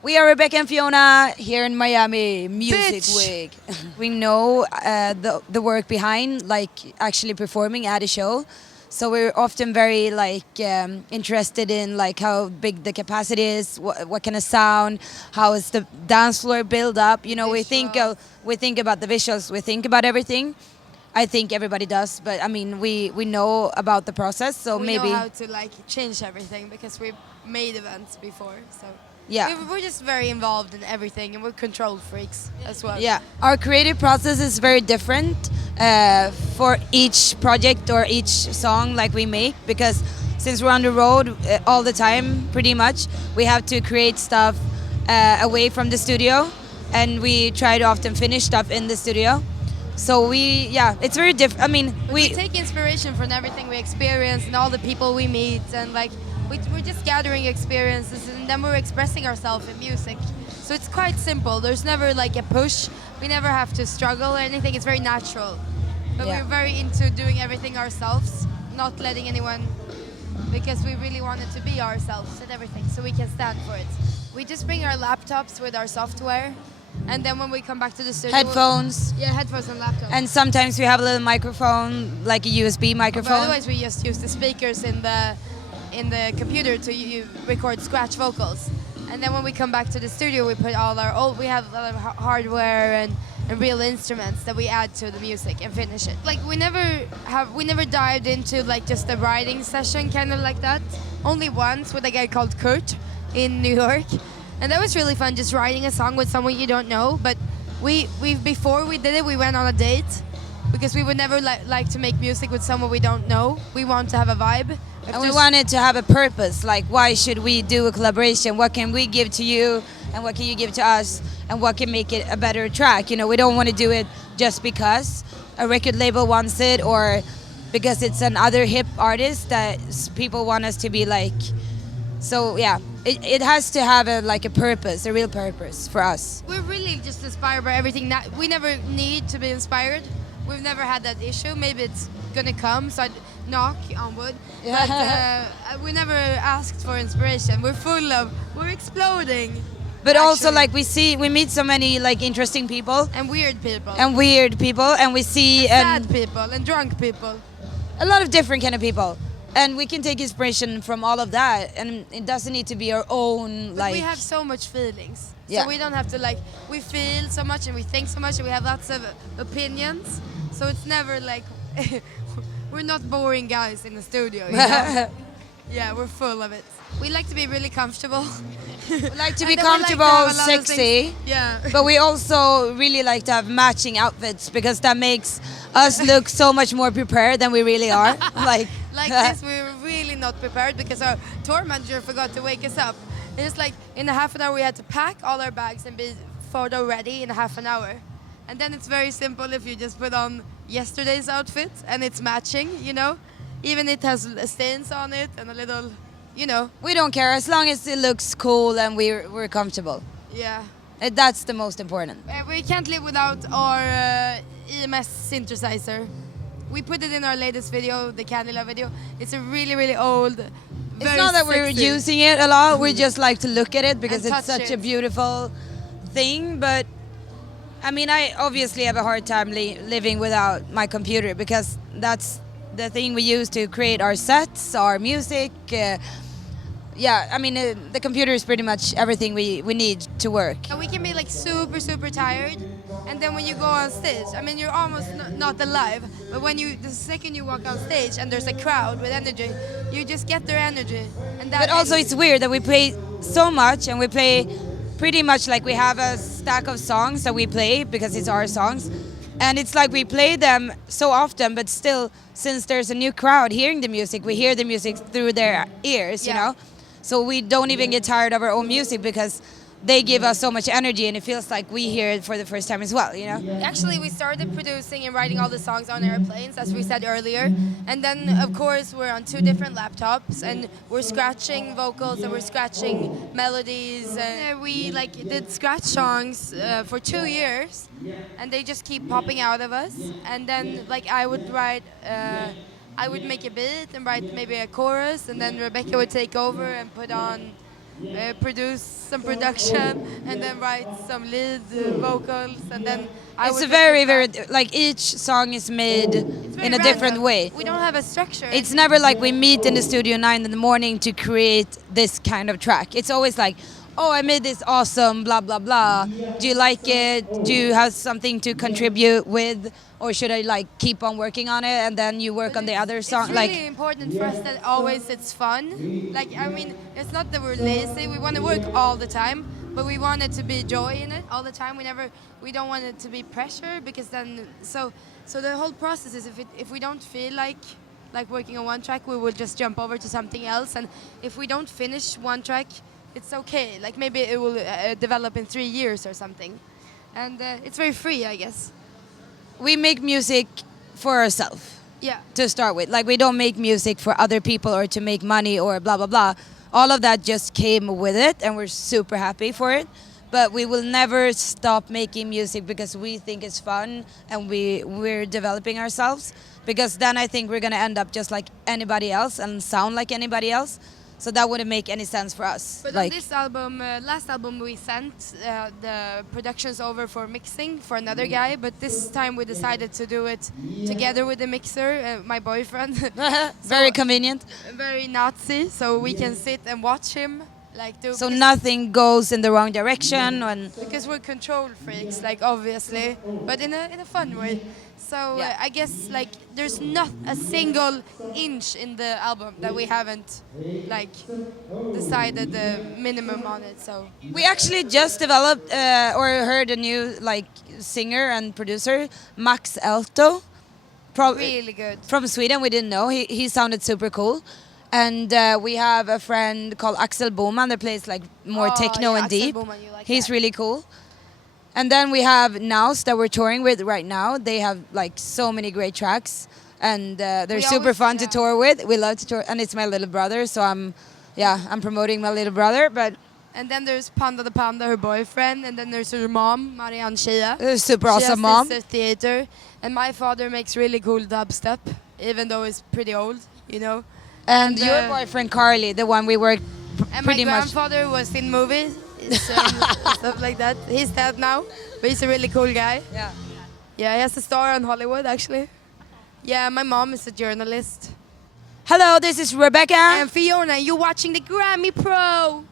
We are Rebecca and Fiona here in Miami Music Bitch. Week. We know the work behind, like actually performing at a show. So we're often very interested in like how big the capacity is, what kind of sound, how is the dance floor build up. You know, Visuals. we think about the visuals, we think about everything. I think everybody does, but I mean we know about the process, so We maybe know how to like change everything because we made events before. So yeah. we're just very involved in everything, and we're control freaks as well. Yeah, our creative process is very different for each project or each song like we make, because since we're on the road all the time pretty much, we have to create stuff away from the studio, and we try to often finish stuff in the studio. So it's very different. I mean, But we take inspiration from everything we experience and all the people we meet, and like we're just gathering experiences, and then we're expressing ourselves in music. So it's quite simple. There's never like a push. We never have to struggle or anything. It's very natural. But Yeah. we're very into doing everything ourselves, not letting anyone, because we really wanted to be ourselves and everything, so we can stand for it. We just bring our laptops with our software, and then when we come back to the studio, headphones, yeah, headphones and laptops. and sometimes we have a little microphone, like a USB But microphone. otherwise, we just use the speakers in the computer to record scratch vocals. And then when we come back to the studio, we put all our we have a lot of hardware and real instruments that we add to the music and finish it. Like we never dived into like just a writing session kind of like that. Only once with a guy called Kurt in New York, and that was really fun, just writing a song with someone you don't know. But we before we did it, we went on a date, because we would never like to make music with someone we don't know. We want to have a vibe. And we wanted to have a purpose, like why should we do a collaboration? What can we give to you, and what can you give to us, and what can make it a better track? You know, we don't want to do it just because a record label wants it, or because it's another hip artist that people want us to be like. So yeah, it has to have a purpose, a real purpose for us. We're really just inspired by everything. We never need to be inspired. We've never had that issue. Maybe it's gonna come, so I'd knock on wood. But we never asked for inspiration. We're exploding. But also actually. we meet so many like interesting people And weird people. and we see sad people and drunk people. a lot of different kind of people, and we can take inspiration from all of that, and it doesn't need to be our own But we have so much feelings. Yeah. So we don't have to we feel so much and we think so much and we have lots of opinions. So it's never like, we're not boring guys in the studio, you know? Yeah, we're full of it. We like to be really comfortable. We like to And be then we like to comfortable, have a lot of sexy, things- Yeah. but we also really like to have matching outfits, because that makes us look so much more prepared than we really are. Like this, we were really not prepared because our tour manager forgot to wake us up. It's like in a half an hour we had to pack all our bags and be photo ready in a half an hour. And then it's very simple if you just put on yesterday's outfit and it's matching, you know? Even it has stains on it and a little, you know. We don't care as long as it looks cool and we're comfortable. Yeah. That's the most important. We can't live without our EMS synthesizer. We put it in our latest video, the Candela video. It's a really, really old, It's not that we're using it a lot, we just like to look at it because And it's touch such a it. beautiful thing. But I mean, I obviously have a hard time living without my computer, because that's the thing we use to create our sets, our music. Yeah, I mean, the computer is pretty much everything we need to work. And we can be like super, super tired. And then when you go on stage, I mean, you're almost not alive. But the second you walk on stage and there's a crowd with energy, you just get their energy. And that But also it's weird that we play so much, and we play pretty much like we have a stack of songs that we play because it's our songs. And it's like we play them so often, but still, since there's a new crowd hearing the music, we hear the music through their ears, you Yeah. know? So we don't even get tired of our own music, because they give us so much energy, and it feels like we hear it for the first time as well, you know? Actually, we started producing and writing all the songs on airplanes, as we said earlier. And then, of course, we're on 2 different laptops, and we're scratching vocals and we're scratching melodies. And we did scratch songs for 2 years, and they just keep popping out of us. And then, I would write. I would make a beat and write maybe a chorus, and then Rebecca would take over and put on produce some production, and then write some lead vocals, and then It's a very like each song is made in a different way. We don't have a structure. It's never like we meet in the studio 9 in the morning to create this kind of track. It's always like, oh, I made this awesome, blah, blah, blah. Do you like it? Do you have something to contribute with? Or should I like keep on working on it and then you work on the other song? It's really important for us that always it's fun. Like, I mean, it's not that we're lazy. We want to work all the time, but we want it to be joy in it all the time. We don't want it to be pressure, because then, so the whole process is if we don't feel like working on one track, we will just jump over to something else. And if we don't finish one track, it's okay. Like maybe it will develop in 3 years or something. And it's very free, I guess. We make music for ourselves. Yeah. To start with. Like we don't make music for other people or to make money or blah, blah, blah. All of that just came with it and we're super happy for it. But we will never stop making music because we think it's fun and we're developing ourselves. Because then I think we're going to end up just like anybody else and sound like anybody else. So that wouldn't make any sense for us. But like, on this album, last album we sent the productions over for mixing for another guy, but this time we decided to do it together with the mixer, my boyfriend. Very convenient. Very Nazi, so we can sit and watch him. Like do so nothing goes in the wrong direction. Because we're control freaks, like obviously, but in a fun way. So yeah. I guess like there's not a single inch in the album that we haven't like decided the minimum on it. So we actually just developed or heard a new like singer and producer, Max Elto. Really good. From Sweden. We didn't know. He sounded super cool. And we have a friend called Axel Boman that plays like more techno and Axel deep. Boman, you like He's that. really cool. And then we have Naus that we're touring with right now. They have like so many great tracks, and they're super fun to tour with. We love to tour, and it's my little brother, so I'm promoting my little brother. But and then there's Panda the Panda, her boyfriend, and then there's her mom, Marianne Shia. Super awesome mom. She has this theater, and my father makes really cool dubstep, even though he's pretty old, you know. And your boyfriend Carly, the one we worked pretty my much. grandfather was in movies, stuff like that. He's dead now, but he's a really cool guy. Yeah. Yeah, he has a star on Hollywood, actually. Yeah, my mom is a journalist. Hello, this is Rebecca. And Fiona, you're watching the Grammy Pro.